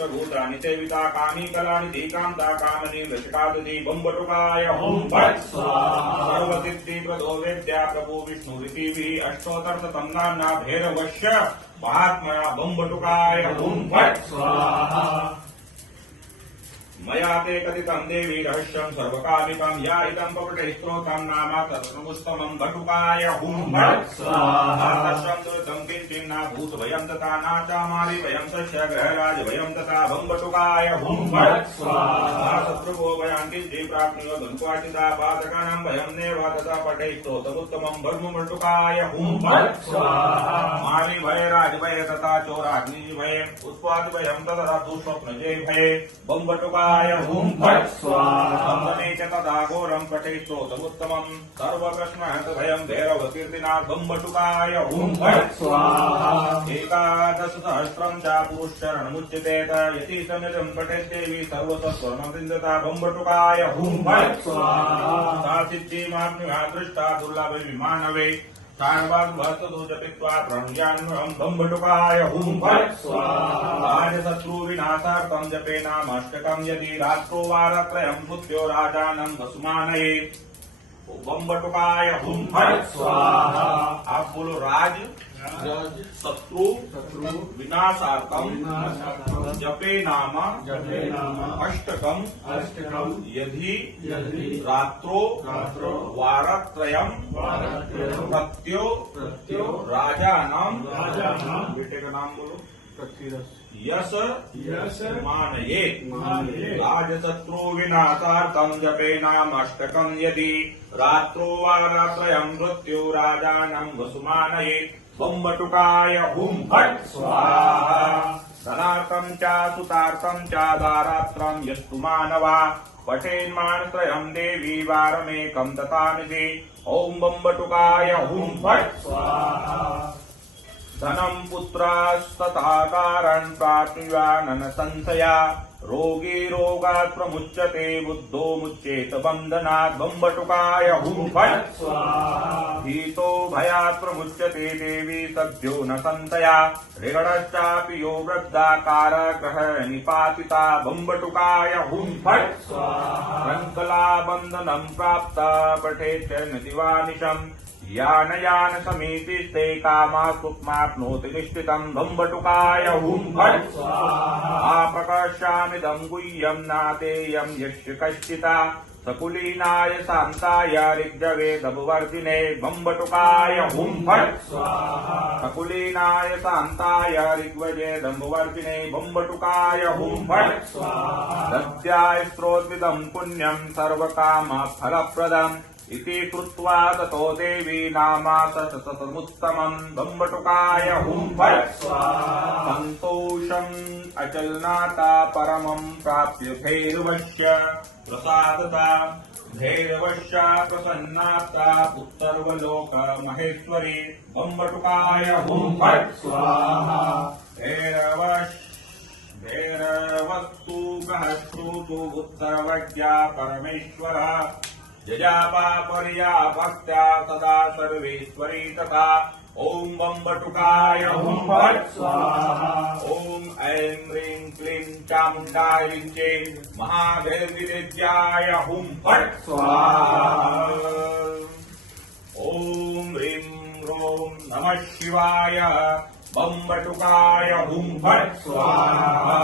अष्टभूतानि सेविता कामी कलानि दीकांता कामनी वृषकादि बम्बटुकाय हुं फट् स्वाहा सर्वसिद्धिप्रदो वेद्या प्रभु विष्णुरिति अष्टोत्तरशतं नाम्ना भैरवस्य महात्मया बम्बटुकाय हुं फट् स्वाहा मया ते कथितं देवी रहस्यं सर्वकामिकं या इदं पपटे स्तोत्रं नाम तत्समुत्तमं बटुकाय हुं फट् स्वाहा तस्सं दुरितं किञ्चिन्ना भूतभयं तथा नाचामारि भयं तस्य ग्रहराज भयं तथा बम्बटुकाय हुं फट् स्वाहा शत्रुभो भयान् किञ्चित् प्राप्नुयो धनुवाचिता पातकानां भयं नेव तथा पटे स्तोत्रमुत्तमं बम्बटुकाय हुं फट् स्वाहा मालि भय राज भय तथा चोराग्नि भय उत्पाद भयं तथा दुःस्वप्नजय भय बम्बटुकाय हुं फट् स्वाहा तदा घोरं पठे स्तोत्रमुत्तमं सर्वकृष्णहतभयं भैरवकीर्तिनाथ बम्बटुकाय हुं फट् स्वाहा एकादशसहस्रं च पुरुषरणमुच्यतेत यति समितं पठेद्देवी सर्वतस्वर्णवृन्दता बम्बटुकाय हुं फट् स्वाहा सा सिद्धिमाप्नुया दृष्टा दुर्लभविमानवे सार्वाद्भस्तु जपित्वा प्रणुयान्वहं बम्बटुकाय हुं फट् स्वाहा राजशत्रुविनाशार्थं जपेनामष्टकं यदि रात्रो वा रात्रयं भूत्यो राजानं वसुमानये बम्बटुकाय हुं फट् स्वाहा आप बोलो राज शत्रु विनाशार्थम जपे नाम अष्टकम यदि रात्रो वारत्रयम प्रत्यो राजानाम बेटे का नाम बोलो यश मानये राजशत्रु विनाशार्थं जपे नाम अष्टकं यदि रात्रो वा रात्रयं मृत्यु राजानं वसुमानये बम्बटुकाय हुं फट् स्वाहा धनार्थं च सुतार्थं च दारात्रं यस्तु मानवा पठेन्मानत्रयं देवी वारमेकं दतामिति ॐ बम्बटुकाय हुं फट् स्वाहा धनं पुत्रास्तथा कारं प्राप्नुयानन संशया रोगी रोगात् प्रमुच्यते बुद्धो मुच्येत बन्धनात् बम्बटुकाय हुं फट् स्वाहा भीतो भयात् प्रमुच्यते देवी सद्यो न संशया ऋगणश्चापि यो वृद्धाकार ग्रह निपातिता बम्बटुकाय हुं फट् स्वाहा रङ्कला बन्धनं प्राप्ता पठेत् नतिवानिशम् यान समीतिस्ते कामा सुप्माप्नोति निश्चितं बम्बटुकाय हुं फट् स्वाहा प्रकर्षामिदं गुह्यं नातेयं यस्य कश्चिता सकुलीनाय शान्ताय ऋग्वेदवर्जिने बम्बटुकाय हुं फट् स्वाहा सकुलीनाय शान्ताय ऋग्वेदवर्जिने बम्बटुकाय हुं फट् स्वाहा दद्याय स्त्रोद्विदं पुण्यं सर्वकामफलप्रदम् इति कृत्वा ततो देवी नामा सततमुत्तमं बम्बटुकाय हुं फट् स्वाहा सन्तोषम् अचलनाता परमं प्राप्य भैरवस्य प्रसादता भैरवस्य प्रसन्नाता उत्तर्वलोक महेश्वरी बम्बटुकाय हुं फट् स्वाहा भैरवस्तु गहश्रुतु उत्तरवज्ञा परमेश्वरः जजापा पर्या भक्त्या सदा सर्वेश्वरी तथा ॐ बम्बटुकाय हुं फट् स्वाहा ॐ ऐं ह्रीं क्लीं चामुण्डाय चे महादेव्याय हुं फट् स्वाहा ॐ ह्रीं ह्रों नमः शिवाय बम्बटुकाय हुं फट् स्वाहा।